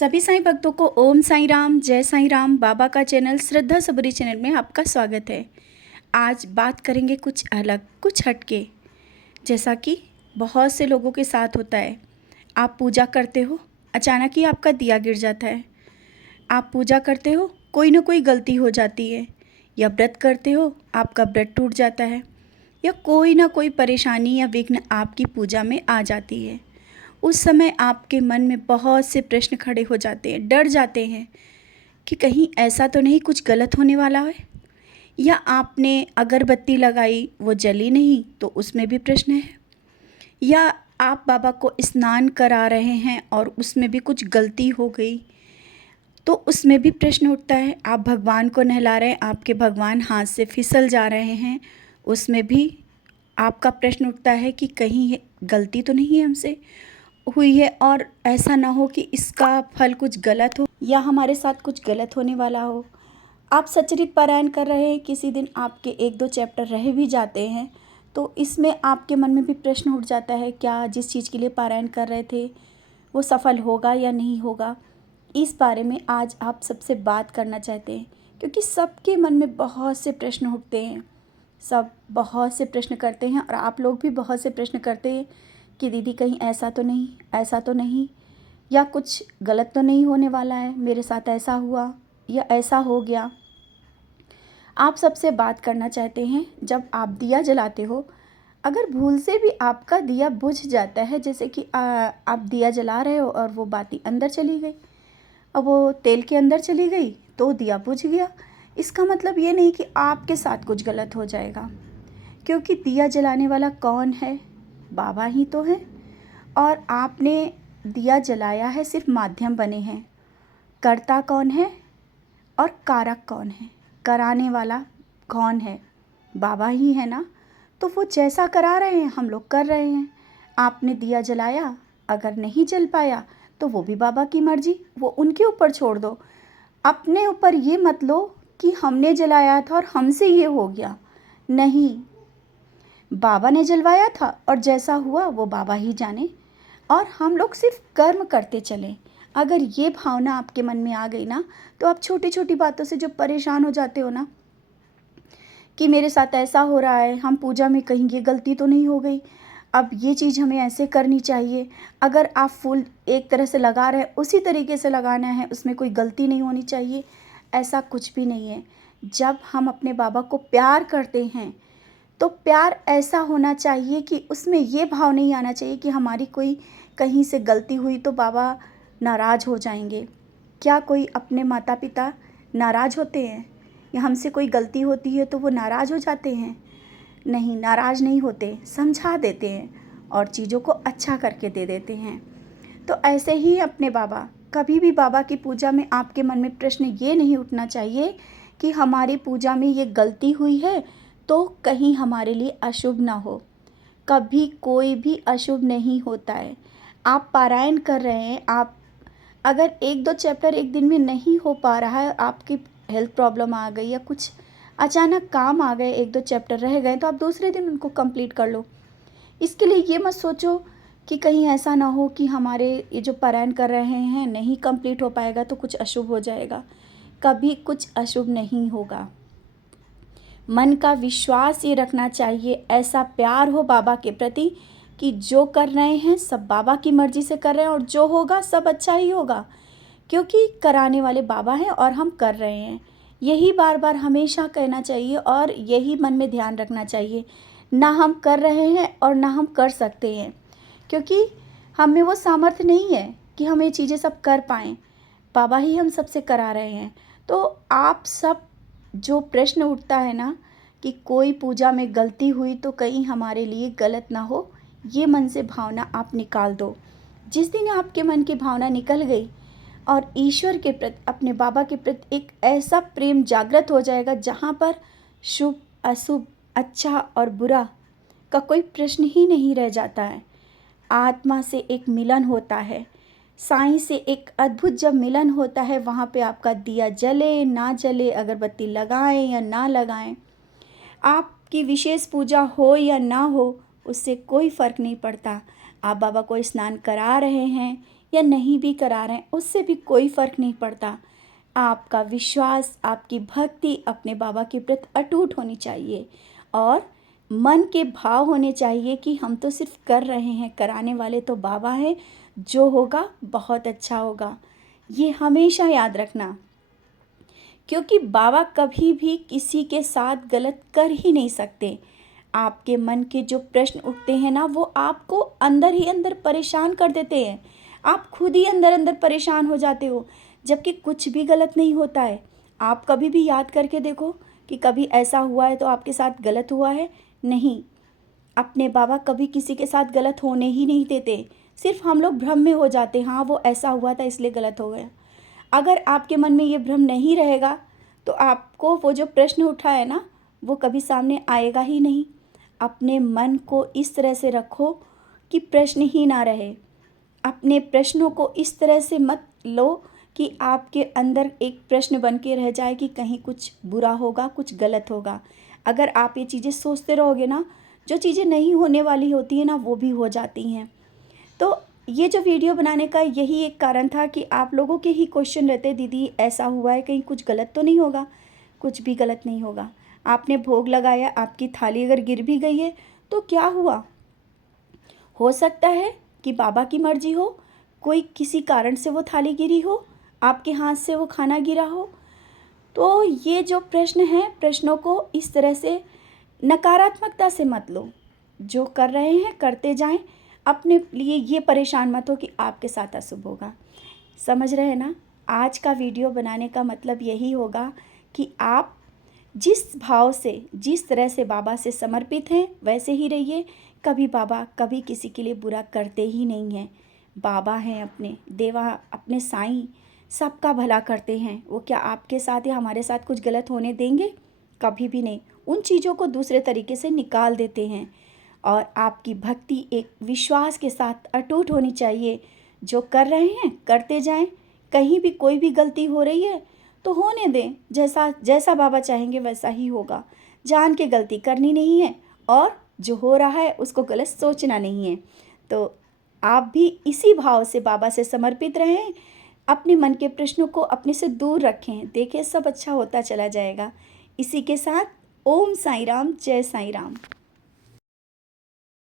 सभी साईं भक्तों को ओम साईं राम, जय साईं राम। बाबा का चैनल श्रद्धा सबरी चैनल में आपका स्वागत है। आज बात करेंगे कुछ अलग, कुछ हटके। जैसा कि बहुत से लोगों के साथ होता है, आप पूजा करते हो, अचानक ही आपका दिया गिर जाता है। आप पूजा करते हो, कोई ना कोई गलती हो जाती है, या व्रत करते हो, आपका व्रत टूट जाता है, या कोई ना कोई परेशानी या विघ्न आपकी पूजा में आ जाती है। उस समय आपके मन में बहुत से प्रश्न खड़े हो जाते हैं, डर जाते हैं कि कहीं ऐसा तो नहीं कुछ गलत होने वाला है, या आपने अगरबत्ती लगाई वो जली नहीं तो उसमें भी प्रश्न है, या आप बाबा को स्नान करा रहे हैं और उसमें भी कुछ गलती हो गई तो उसमें भी प्रश्न उठता है। आप भगवान को नहला रहे हैं, आपके भगवान हाथ से फिसल जा रहे हैं, उसमें भी आपका प्रश्न उठता है कि कहीं ये गलती तो नहीं है हमसे हुई है, और ऐसा ना हो कि इसका फल कुछ गलत हो या हमारे साथ कुछ गलत होने वाला हो। आप सचरित पारायण कर रहे हैं, किसी दिन आपके 1-2 चैप्टर रह भी जाते हैं तो इसमें आपके मन में भी प्रश्न उठ जाता है, क्या जिस चीज़ के लिए पारायण कर रहे थे वो सफल होगा या नहीं होगा। इस बारे में आज आप सबसे बात करना चाहते हैं, क्योंकि सबके मन में बहुत से प्रश्न उठते हैं, सब बहुत से प्रश्न करते हैं, और आप लोग भी बहुत से प्रश्न करते हैं कि दीदी कहीं ऐसा तो नहीं, ऐसा तो नहीं, या कुछ गलत तो नहीं होने वाला है, मेरे साथ ऐसा हुआ या ऐसा हो गया। आप सबसे बात करना चाहते हैं, जब आप दिया जलाते हो, अगर भूल से भी आपका दिया बुझ जाता है, जैसे कि आप दिया जला रहे हो और वो बाती अंदर चली गई, अब वो तेल के अंदर चली गई तो दिया बुझ गया, इसका मतलब ये नहीं कि आपके साथ कुछ गलत हो जाएगा, क्योंकि दिया जलाने वाला कौन है? बाबा ही तो है। और आपने दिया जलाया है, सिर्फ माध्यम बने हैं। कर्ता कौन है और कारक कौन है? कराने वाला कौन है? बाबा ही है ना। तो वो जैसा करा रहे हैं हम लोग कर रहे हैं। आपने दिया जलाया, अगर नहीं जल पाया तो वो भी बाबा की मर्जी, वो उनके ऊपर छोड़ दो। अपने ऊपर ये मत लो कि हमने जलाया था और हमसे ये हो गया। नहीं, बाबा ने जलवाया था और जैसा हुआ वो बाबा ही जाने, और हम लोग सिर्फ कर्म करते चलें। अगर ये भावना आपके मन में आ गई ना, तो आप छोटी छोटी बातों से जो परेशान हो जाते हो ना, कि मेरे साथ ऐसा हो रहा है, हम पूजा में कहीं ये गलती तो नहीं हो गई, अब ये चीज़ हमें ऐसे करनी चाहिए। अगर आप फूल एक तरह से लगा रहे हैं, उसी तरीके से लगाना है, उसमें कोई गलती नहीं होनी चाहिए, ऐसा कुछ भी नहीं है। जब हम अपने बाबा को प्यार करते हैं तो प्यार ऐसा होना चाहिए कि उसमें ये भाव नहीं आना चाहिए कि हमारी कोई कहीं से गलती हुई तो बाबा नाराज़ हो जाएंगे। क्या कोई अपने माता पिता नाराज़ होते हैं, या हमसे कोई गलती होती है तो वो नाराज़ हो जाते हैं? नहीं, नाराज़ नहीं होते, समझा देते हैं और चीज़ों को अच्छा करके दे देते हैं। तो ऐसे ही अपने बाबा, कभी भी बाबा की पूजा में आपके मन में प्रश्न ये नहीं उठना चाहिए कि हमारी पूजा में ये गलती हुई है तो कहीं हमारे लिए अशुभ ना हो। कभी कोई भी अशुभ नहीं होता है। आप पारायण कर रहे हैं, आप अगर 1-2 चैप्टर एक दिन में नहीं हो पा रहा है, आपकी हेल्थ प्रॉब्लम आ गई या कुछ अचानक काम आ गए, 1-2 चैप्टर रह गए, तो आप दूसरे दिन उनको कंप्लीट कर लो। इसके लिए ये मत सोचो कि कहीं ऐसा ना हो कि हमारे ये जो पारायण कर रहे हैं नहीं कंप्लीट हो पाएगा तो कुछ अशुभ हो जाएगा। कभी कुछ अशुभ नहीं होगा। मन का विश्वास ये रखना चाहिए, ऐसा प्यार हो बाबा के प्रति कि जो कर रहे हैं सब बाबा की मर्ज़ी से कर रहे हैं, और जो होगा सब अच्छा ही होगा, क्योंकि कराने वाले बाबा हैं और हम कर रहे हैं। यही बार बार हमेशा कहना चाहिए और यही मन में ध्यान रखना चाहिए। ना हम कर रहे हैं और ना हम कर सकते हैं, क्योंकि हम में वो सामर्थ्य नहीं है कि हम ये चीज़ें सब कर पाएँ। बाबा ही हम सबसे करा रहे हैं। तो आप सब जो प्रश्न उठता है ना कि कोई पूजा में गलती हुई तो कहीं हमारे लिए गलत ना हो, ये मन से भावना आप निकाल दो। जिस दिन आपके मन की भावना निकल गई और ईश्वर के प्रति, अपने बाबा के प्रति एक ऐसा प्रेम जागृत हो जाएगा जहाँ पर शुभ अशुभ, अच्छा और बुरा का कोई प्रश्न ही नहीं रह जाता है। आत्मा से एक मिलन होता है, साईं से एक अद्भुत जब मिलन होता है, वहाँ पे आपका दिया जले ना जले, अगरबत्ती लगाएं या ना लगाएं, आपकी विशेष पूजा हो या ना हो, उससे कोई फ़र्क नहीं पड़ता। आप बाबा को स्नान करा रहे हैं या नहीं भी करा रहे हैं, उससे भी कोई फ़र्क नहीं पड़ता। आपका विश्वास, आपकी भक्ति अपने बाबा के प्रति अटूट होनी चाहिए और मन के भाव होने चाहिए कि हम तो सिर्फ कर रहे हैं, कराने वाले तो बाबा हैं, जो होगा बहुत अच्छा होगा। ये हमेशा याद रखना, क्योंकि बाबा कभी भी किसी के साथ गलत कर ही नहीं सकते। आपके मन के जो प्रश्न उठते हैं ना, वो आपको अंदर ही अंदर परेशान कर देते हैं। आप खुद ही अंदर अंदर परेशान हो जाते हो, जबकि कुछ भी गलत नहीं होता है। आप कभी भी याद करके देखो कि कभी ऐसा हुआ है तो आपके साथ गलत हुआ है? नहीं। अपने बाबा कभी किसी के साथ गलत होने ही नहीं देते। सिर्फ हम लोग भ्रम में हो जाते, हाँ वो ऐसा हुआ था इसलिए गलत हो गया। अगर आपके मन में ये भ्रम नहीं रहेगा तो आपको वो जो प्रश्न उठा है ना, वो कभी सामने आएगा ही नहीं। अपने मन को इस तरह से रखो कि प्रश्न ही ना रहे। अपने प्रश्नों को इस तरह से मत लो कि आपके अंदर एक प्रश्न बन के रह जाए कि कहीं कुछ बुरा होगा, कुछ गलत होगा। अगर आप ये चीज़ें सोचते रहोगे ना, जो चीज़ें नहीं होने वाली होती हैं ना, वो भी हो जाती हैं। तो ये जो वीडियो बनाने का यही एक कारण था कि आप लोगों के ही क्वेश्चन रहते, दीदी ऐसा हुआ है, कहीं कुछ गलत तो नहीं होगा? कुछ भी गलत नहीं होगा। आपने भोग लगाया, आपकी थाली अगर गिर भी गई है तो क्या हुआ? हो सकता है कि बाबा की मर्जी हो, कोई किसी कारण से वो थाली गिरी हो, आपके हाथ से वो खाना गिरा हो। तो ये जो प्रश्न हैं, प्रश्नों को इस तरह से नकारात्मकता से मत लो। जो कर रहे हैं करते जाएं। अपने लिए ये परेशान मत हो कि आपके साथ अशुभ होगा। समझ रहे हैं ना? आज का वीडियो बनाने का मतलब यही होगा कि आप जिस भाव से, जिस तरह से बाबा से समर्पित हैं, वैसे ही रहिए। कभी बाबा कभी किसी के लिए बुरा करते ही नहीं हैं। बाबा हैं अपने देवा, अपने साईं, सबका भला करते हैं। वो क्या आपके साथ या हमारे साथ कुछ गलत होने देंगे? कभी भी नहीं। उन चीज़ों को दूसरे तरीके से निकाल देते हैं। और आपकी भक्ति एक विश्वास के साथ अटूट होनी चाहिए। जो कर रहे हैं करते जाएं। कहीं भी कोई भी गलती हो रही है तो होने दें, जैसा जैसा बाबा चाहेंगे वैसा ही होगा। जान के गलती करनी नहीं है और जो हो रहा है उसको गलत सोचना नहीं है। तो आप भी इसी भाव से बाबा से समर्पित रहें। अपने मन के प्रश्नों को अपने से दूर रखें। देखिए सब अच्छा होता चला जाएगा। इसी के साथ ओम साईं राम, जय साईं राम।